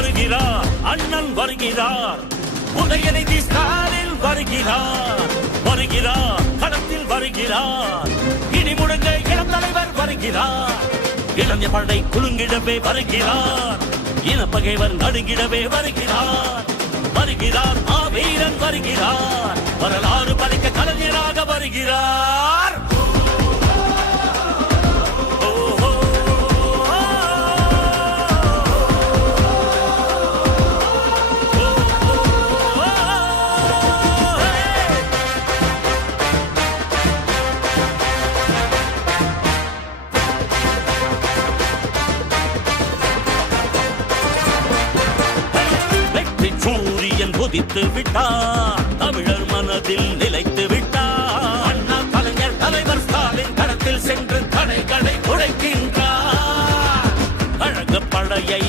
வருகிறார், அண்ணன் வருகிறார், உதயநிதி ஸ்டாலின் வருகிறார், வருகிறார், களத்தில் வருகிறார், இனி முழங்க இளம் தலைவர் வருகிறார், இளைஞர் படை குலுங்கிடவே வருகிறார், இனப்பகைவர் நடுங்கிடவே வருகிறார், வருகிறார், மாவீரன் வருகிறார், வரலாறு படைக்க கலைஞராக வருகிறார். சூரியன் உதித்து விட்டார், தமிழர் மனதில் நிலைத்து விட்டார், அண்ணா கலைஞர் தலைவர் ஸ்டாலின் களத்தில் சென்று தடைகளை உடைக்கின்றார், கழக படையை